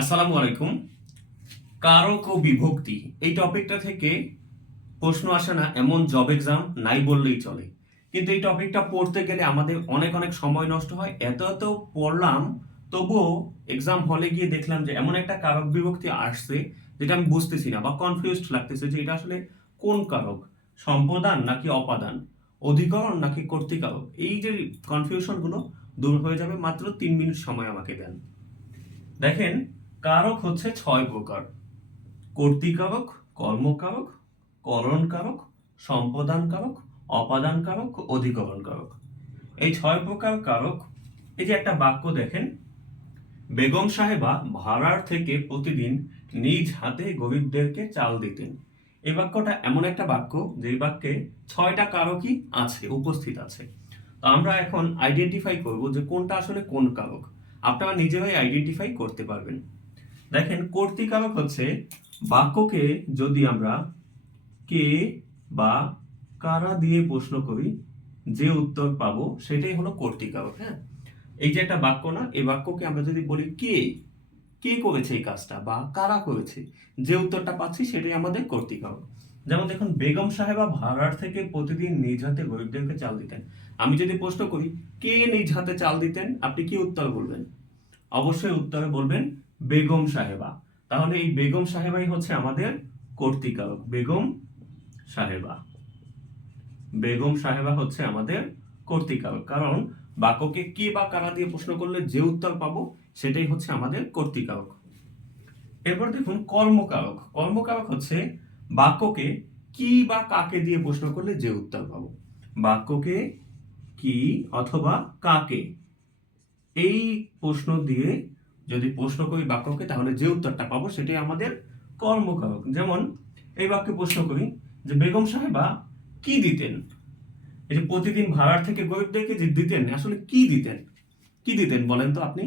আসসালামু আলাইকুম। কারক ও বিভক্তি এই টপিকটা থেকে প্রশ্ন আসে না এমন জব এক্সাম নাই বললেই চলে। কিন্তু এই টপিকটা পড়তে গেলে আমাদের অনেক অনেক সময় নষ্ট হয়। এত এত পড়লাম, তবুও এক্সাম হলে গিয়ে দেখলাম যে এমন একটা কারক বিভক্তি আসছে যেটা আমি বুঝতেছি না বা কনফিউজড লাগতেছে যে এটা আসলে কোন কারক, সম্প্রদান নাকি অপাদান, অধিকরণ নাকি কর্তৃকারক। এই যে কনফিউশনগুলো দূর হয়ে যাবে, মাত্র 3 মিনিট সময় আমাকে দেন। দেখেন, কারক হচ্ছে 6 প্রকার: কর্তৃকারক, কর্মকারক, করণকারক, সম্পদানকারক, অপাদানকারক, অধিকরণকারক। এই 6 প্রকার কারক। এই যে একটা বাক্য দেখেন, বেগম সাহেবা ভাড়ার থেকে প্রতিদিন নিজ হাতে গরিবদেরকে চাল দিতেন। এই বাক্যটা এমন একটা বাক্য যে বাক্যে 6টা কারকই আছে, উপস্থিত আছে। তো আমরা এখন আইডেন্টিফাই করব যে কোনটা আসলে কোন কারক। আপনারা নিজেরাই আইডেন্টিফাই করতে পারবেন। দেখেন, কর্তৃকারক হচ্ছে বাক্যকে যদি আমরা কে বা কারা দিয়ে প্রশ্ন করি, যে উত্তর পাবো সেটাই হলো কর্তৃকারক। হ্যাঁ, এই যে একটা বাক্য না, এই বাক্যকে আমরা যদি বলি কে কে করেছে এই কাজটা বা কারা করেছে, যে উত্তরটা পাচ্ছি সেটাই আমাদের কর্তৃকারক। যেমন দেখুন, বেগম সাহেবা ভাড়ার থেকে প্রতিদিন নিজ হাতে গরিবদেরকে চাল দিতেন। আমি যদি প্রশ্ন করি কে নিজ হাতে চাল দিতেন, আপনি কি উত্তর বলবেন? অবশ্যই উত্তরে বলবেন বেগম সাহেবা। তাহলে এই বেগম সাহেবাই হচ্ছে আমাদের কর্তৃকারক। বেগম সাহেবা, বেগম সাহেবা হচ্ছে আমাদের কর্তৃকারক, কারণ বাক্যকে কে বা কারা দিয়ে প্রশ্ন করলে যে উত্তর পাবো সেটাই হচ্ছে আমাদের কর্তৃকারক। এরপর দেখুন কর্মকারক। কর্মকারক হচ্ছে বাক্যকে কি বা কাকে দিয়ে প্রশ্ন করলে যে উত্তর পাবো। বাক্যকে কি অথবা কাকে এই প্রশ্ন দিয়ে যদি প্রশ্ন করি বাক্যকে, তাহলে যে উত্তরটা পাবো সেটাই আমাদের কর্মকারক। যেমন এই বাক্যে প্রশ্ন করি যে বেগম সাহেবা কি দিতেন। এই যে প্রতিদিন ভাড়ার থেকে গরিবদেরকে যে দিতেন, আসলে কি দিতেন? কি দিতেন বলেন তো আপনি?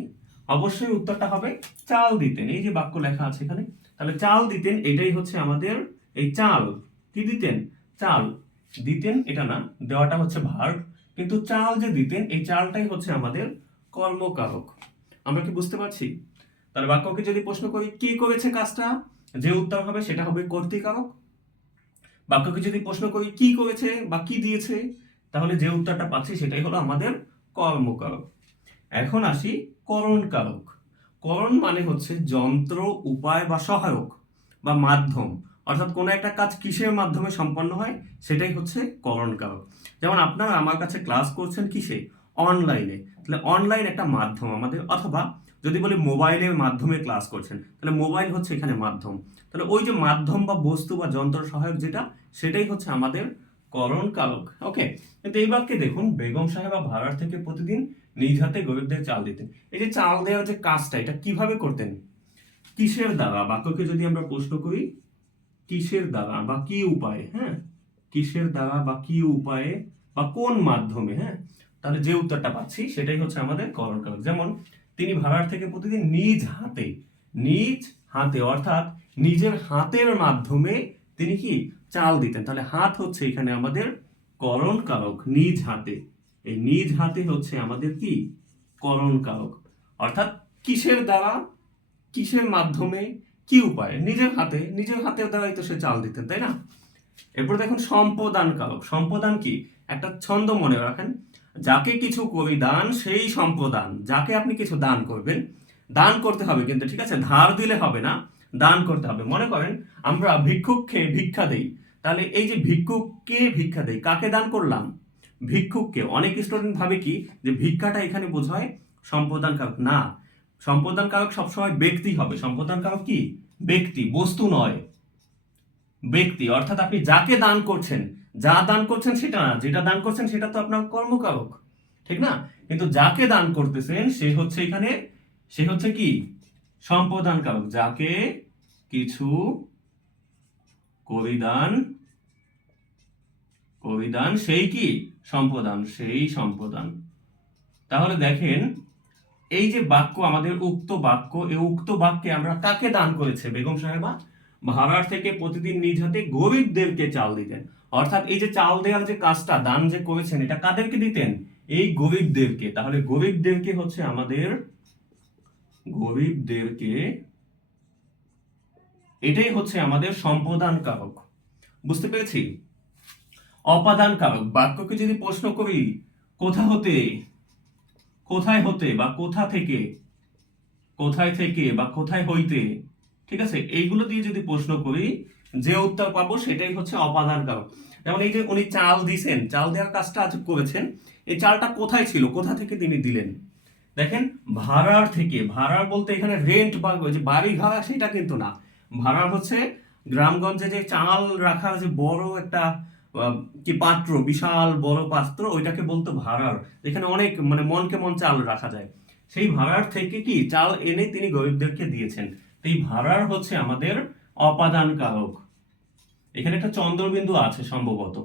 অবশ্যই উত্তরটা হবে চাল দিতেন। এই যে বাক্য লেখা আছে এখানে, তাহলে চাল দিতেন এটাই হচ্ছে আমাদের এই চাল। কি দিতেন? চাল দিতেন, এটা না, দেওয়াটা হচ্ছে ভার্ব, কিন্তু চাল যে দিতেন এই চালটাই হচ্ছে আমাদের কর্মকারক। আমরা কি বুঝতে পারছি? তাহলে বাক্যকে যদি প্রশ্ন করি কি করেছে কাজটা, যে উত্তর হবে সেটা হবে কর্তৃকারক। বাক্যকে যদি প্রশ্ন করি কি করেছে বা কি দিয়েছে, তাহলে যে উত্তরটা পাচ্ছি সেটাই হলো আমাদের কর্মকারক। এখন আসি করণকারক। করণ মানে হচ্ছে যন্ত্র, উপায় বা সহায়ক বা মাধ্যম। অর্থাৎ কোনো একটা কাজ কিসের মাধ্যমে সম্পন্ন হয় সেটাই হচ্ছে করণকারক। যেমন আপনারা আমার কাছে ক্লাস করছেন কিসে? অনলাইনে। তাহলে অনলাইন একটা মাধ্যম আমাদের, অথবা যদি বলি মোবাইলের মাধ্যমে ক্লাস করছেন, তাহলে মোবাইল হচ্ছে এখানে মাধ্যম। তাহলে ওই যে মাধ্যম বা বস্তু বা যন্ত্র সহায়ক যেটা, সেটাই হচ্ছে আমাদের করণকারক। ওকে, কিন্তু এই বাক্যে দেখুন, বেগম সাহেবা ভাড়ার থেকে প্রতিদিন নিজ হাতে গরিবদের চাল দিতেন। এই যে চাল দেওয়ার যে কাজটা, এটা কিভাবে করতেন? কিসের দ্বারা? বাক্যকে যদি আমরা প্রশ্ন করি কিসের দ্বারা বা কি উপায়ে, হ্যাঁ, কিসের দ্বারা বা কি উপায়ে বা কোন মাধ্যমে, হ্যাঁ, তাহলে যে উত্তরটা পাচ্ছি সেটাই হচ্ছে আমাদের করণকারক। যেমন তিনি ভাড়ার থেকে প্রতিদিন নিজ হাতে, নিজ হাতে অর্থাৎ নিজের হাতের মাধ্যমে তিনি কি চাল দিতেন। তাহলে হাত হচ্ছে এখানে আমাদের করণকারক, নিজ হাতে। এই নিজ হাতে হচ্ছে আমাদের কি করণকারক। অর্থাৎ কিসের দ্বারা, কিসের মাধ্যমে, কি উপায়ে? নিজের হাতে, নিজের হাতের দ্বারাই তো সে চাল দিতেন, তাই না? এরপর দেখুন সম্পদান কারক। সম্পদান কি? একটা ছন্দ মনে রাখেন, যাকে কিছু করি দান সেই সম্পদান। যাকে আপনি কিছু দান করবেন, দান করতে হবে কিন্তু, ঠিক আছে, ধার দিলে হবে না, দান করতে হবে। মনে করেন আমরা ভিক্ষুককে ভিক্ষা দেই, তাহলে এই যে ভিক্ষুককে ভিক্ষা দেই, কাকে দান করলাম? ভিক্ষুককে। অনেক স্টুডেন্ট ভাবে কি যে ভিক্ষাটা এখানে বোঝায় সম্পদান কারক। না, সম্পদান কারক সবসময় ব্যক্তি হবে। সম্পদান কারক কি? ব্যক্তি, বস্তু নয়, ব্যক্তি। অর্থাৎ আপনি যাকে দান করছেন, যা দান করছেন সেটা না, যেটা দান করছেন সেটা তো আপনার কর্মকারক, ঠিক না? কিন্তু যাকে দান করতেছেন সে হচ্ছে এখানে, সে হচ্ছে কি সম্পদান কারক। যাকে কিছু করিদান, করিদান সেই কি সম্পদান, সেই সম্পদান। তাহলে দেখেন, এই যে বাক্য আমাদের উক্ত বাক্য, এই উক্ত বাক্যে আমরা কাকে দান করেছে? বেগম সাহেবা ভাড়ার থেকে প্রতিদিন নিজ হাতে গরিবদেরকে চাল দিতেন। অর্থাৎ এই যে চাল দেওয়ার যে কাজটা, দান যে করেছেন, এটা কাদেরকে দিতেন? এই গরিবদেরকে। তাহলে গরিবদেরকে হচ্ছে আমাদের, গরিবদেরকে এটাই হচ্ছে আমাদের সম্প্রদান কারক। বুঝতে পেরেছি? অপাদান কারক বাক্যকে যদি প্রশ্ন করি কোথা হতে, কোথায় হতে বা কোথা থেকে, কোথায় থেকে বা কোথায় হইতে, ঠিক আছে, এইগুলো দিয়ে যদি প্রশ্ন করি যে উত্তর পাবো সেটাই হচ্ছে অপাদান কারক। যেমন এই যে উনি চাল দিছেন, চাল দেওয়ার কাজটা আজ করেছেন, এই চালটা কোথায় ছিল, কোথা থেকে তিনি দিলেন? দেখেন ভাড়ার থেকে, ভাড়ার বলতে এখানে রেন্ট বা ওই যে বাড়ি ভাড়া সেটা কিন্তু না। ভাড়ার হচ্ছে গ্রামগঞ্জে যে চাল রাখার যে বড় একটা কি পাত্র, বিশাল বড় পাত্র, ওইটাকে বলতো ভাড়ার, যেখানে অনেক মানে মনকে মন চাল রাখা যায়। সেই ভাড়ার থেকে কি চাল এনে তিনি গরিবদেরকে দিয়েছেন। তো এই ভাড়ার হচ্ছে আমাদের অপাদান কারক। এখানে একটা চন্দ্রবিন্দু আছে সম্ভবত।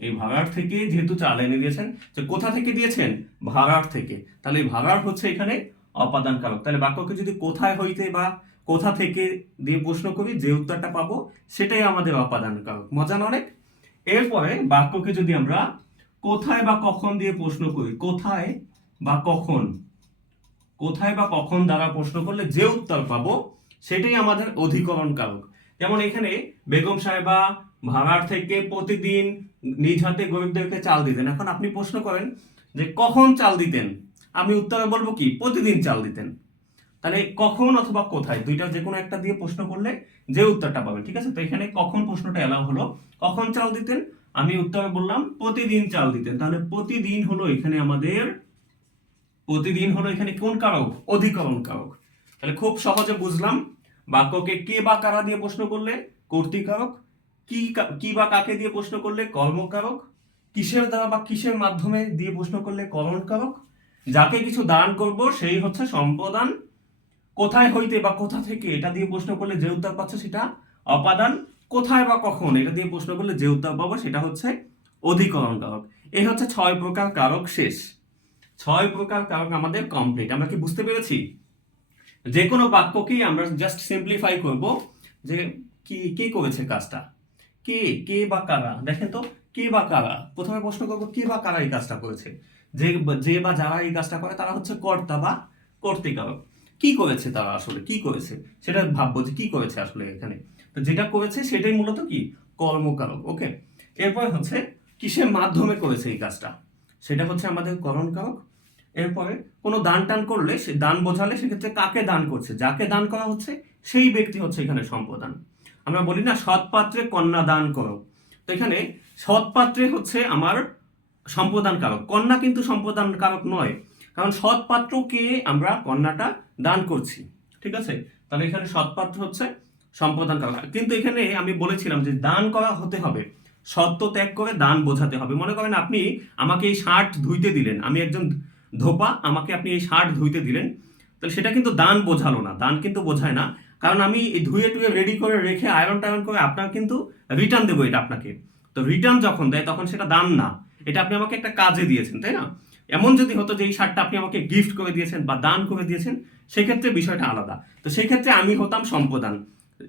এই ভাড়ার থেকে যেহেতু চাল এনে দিয়েছেন, যে কোথা থেকে দিয়েছেন, ভাড়ার থেকে, তাহলে এই ভাড়ার হচ্ছে এখানে অপাদান কারক। তাহলে বাক্যকে যদি কোথায় হইতে বা কোথা থেকে দিয়ে প্রশ্ন করি যে উত্তরটা পাবো সেটাই আমাদের অপাদান কারক। মজা না অনেক? এরপরে বাক্যকে যদি আমরা কোথায় বা কখন দিয়ে প্রশ্ন করি, কোথায় বা কখন, কোথায় বা কখন দ্বারা প্রশ্ন করলে যে উত্তর পাবো সেটাই আমাদের অধিকরণ কারক। যেমন এখানে বেগম সাহেবা ভাড়ার থেকে প্রতিদিন নিজ হাতে গরিবদেরকে চাল দিতেন। এখন আপনি প্রশ্ন করেন যে কখন চাল দিতেন, আমি উত্তরে বলবো কি প্রতিদিন চাল দিতেন। তাহলে কখন অথবা কোথায় দুইটা যে কোনো একটা দিয়ে প্রশ্ন করলে যে উত্তরটা পাবেন। ঠিক আছে, তো এখানে কখন প্রশ্নটা এলাও হলো, কখন চাল দিতেন, আমি উত্তরে বললাম প্রতিদিন চাল দিতেন। তাহলে প্রতিদিন হলো এখানে আমাদের, প্রতিদিন হলো এখানে কোন কারক, অধিকরণ কারক। তাহলে খুব সহজে বুঝলাম বাক্যকে কে বা কারা দিয়ে প্রশ্ন করলে কর্তৃকারক, কি বা কাকে দিয়ে প্রশ্ন করলে কর্মকারক, কিসের দ্বারা বা কিসের মাধ্যমে দিয়ে প্রশ্ন করলে করণকারক, যাকে কিছু দান করব সেই হচ্ছে সম্প্রদান, কোথায় হইতে বা কোথা থেকে এটা দিয়ে প্রশ্ন করলে যে উত্তর পাচ্ছে সেটা অপাদান, কোথায় বা কখন এটা দিয়ে প্রশ্ন করলে যে উত্তর পাবো সেটা হচ্ছে অধিকরণ কারক। এই হচ্ছে 6 প্রকার কারক শেষ। 6 প্রকার কারক আমাদের কমপ্লিট। আমরা কি বুঝতে পেরেছি? যে কোনো বাক্যকেই আমরা জাস্ট সিম্পলিফাই করব যে কি কে করেছে কাজটা, কে, কে বা কারা। দেখেন তো কে বা কারা, প্রথমে প্রশ্ন করবো কে বা কারা এই কাজটা করেছে। যে বা যারা এই কাজটা করে তারা হচ্ছে কর্তা বা কর্তৃকারক। কি করেছে তারা, আসলে কি করেছে সেটা ভাববো যে কি করেছে আসলে এখানে। তো যেটা করেছে সেটাই মূলত কি কর্মকারক। ওকে, এরপর হচ্ছে কিসের মাধ্যমে করেছে এই কাজটা, সেটা হচ্ছে আমাদের করণকারক। এরপরে কোনো দান টান করলে, সে দান বোঝালে সেক্ষেত্রে কাকে দান করছে, যাকে দান করা হচ্ছে সেই ব্যক্তি হচ্ছে এখানে সম্প্রদান। আমরা বলি না সৎ পাত্রে কন্যা দান করো, তো এখানে সৎ পাত্রে হচ্ছে আমার সম্প্রদান কারক, কন্যা কিন্তু সম্প্রদান কারক নয়, কারণ সৎ পাত্রকে আমরা কন্যাটা দান করছি। ঠিক আছে, তাহলে এখানে সৎ পাত্র হচ্ছে সম্প্রদান কারক। কিন্তু এখানে আমি বলেছিলাম যে দান করা হতে হবে, সত্য ত্যাগ করে দান বোঝাতে হবে। মনে করেন আপনি আমাকে এই শার্ট ধুইতে দিলেন, আমি একজন ধোপা, আমাকে আপনি এই শার্ট ধুইতে দিলেন, তাহলে সেটা কিন্তু দান বোঝালো না, দান কিন্তু বোঝায় না, কারণ আমি এই ধুয়ে টুয়ে রেডি করে রেখে আয়রন টায়রন করে আপনার কিন্তু রিটার্ন দেবো এটা আপনাকে। তো রিটার্ন যখন দেয় তখন সেটা দান না, এটা আপনি আমাকে একটা কাজে দিয়েছেন, তাই না? এমন যদি হতো যে এই শার্টটা আপনি আমাকে গিফট করে দিয়েছেন বা দান করে দিয়েছেন, সেক্ষেত্রে বিষয়টা আলাদা। তো সেক্ষেত্রে আমি হতাম সম্প্রদান।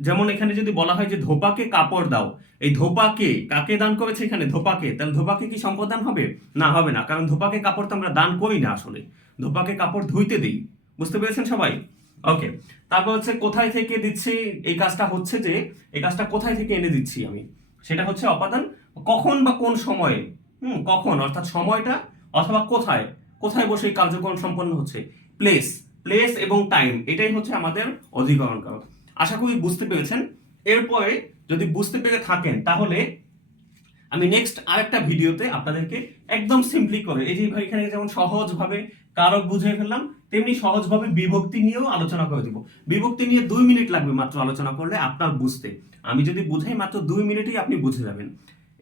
যেমন এখানে যদি বলা হয় যে ধোপাকে কাপড় দাও, এই ধোপাকে কাকে দান করেছে এখানে, ধোপাকে, তাহলে ধোপাকে কি সম্প্রদান হবে? না, হবে না, কারণ ধোপাকে কাপড় তো আমরা দান করি না, আসলে ধোপাকে কাপড় ধুইতে দিই। বুঝতে পেরেছেন সবাই? ওকে, তারপর হচ্ছে কোথায় থেকে দিচ্ছি, এই কাজটা হচ্ছে যে এই কাজটা কোথায় থেকে এনে দিচ্ছি আমি, সেটা হচ্ছে অপাদান। কখন বা কোন সময়ে, কখন অর্থাৎ সময়টা, অথবা কোথায়, কোথায় বসে এই কার্যক্রম সম্পন্ন হচ্ছে, প্লেস, প্লেস এবং টাইম, এটাই হচ্ছে আমাদের অধিকরণ কারক। আশা করি বুঝতে পেরেছেন। এরপরে যদি বুঝতে পেরে থাকেন তাহলে আমি নেক্সট আরেকটা ভিডিওতে আপনাদেরকে একদম সিম্পলি করে, এই যে এখানে যেমন সহজভাবে কারক বুঝিয়ে ফেললাম, তেমনি সহজভাবে বিভক্তি নিয়েও আলোচনা করে দিব। বিভক্তি নিয়ে 2 মিনিট লাগবে মাত্র আলোচনা করলে আপনার বুঝতে। আমি যদি বুঝাই মাত্র 2 মিনিটেই আপনি বুঝে যাবেন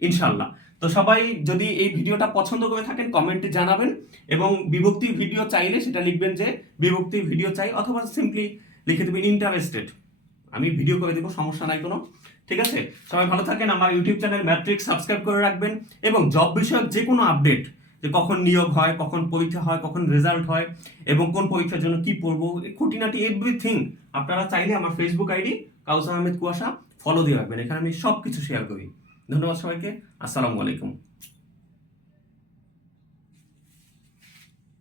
ইনশাল্লাহ। তো সবাই যদি এই ভিডিওটা পছন্দ করে থাকেন কমেন্টে জানাবেন, এবং বিভক্তির ভিডিও চাইলে সেটা লিখবেন যে বিভক্তির ভিডিও চাই, অথবা সিম্পলি লিখে দেবেন ইন্টারেস্টেড, আমি ভিডিও করে দেবো, সমস্যা নাই কোনো। ঠিক আছে, সবাই ভালো থাকেন। আমার ইউটিউব চ্যানেল ম্যাট্রিক্স সাবস্ক্রাইব করে রাখবেন, এবং জব বিষয়ক যে কোনো আপডেট, যে কখন নিয়োগ হয়, কখন পরীক্ষা হয়, কখন রেজাল্ট হয়, এবং কোন পরীক্ষার জন্য কি পড়বো, খুঁটিনাটি এভরিথিং আপনারা চাইলে আমার ফেসবুক আইডি কাউসার আহমেদ কুয়াশা ফলো দিয়ে রাখবেন, এখানে আমি সব কিছু শেয়ার করি। ধন্যবাদ সবাইকে, আসসালামু আলাইকুম।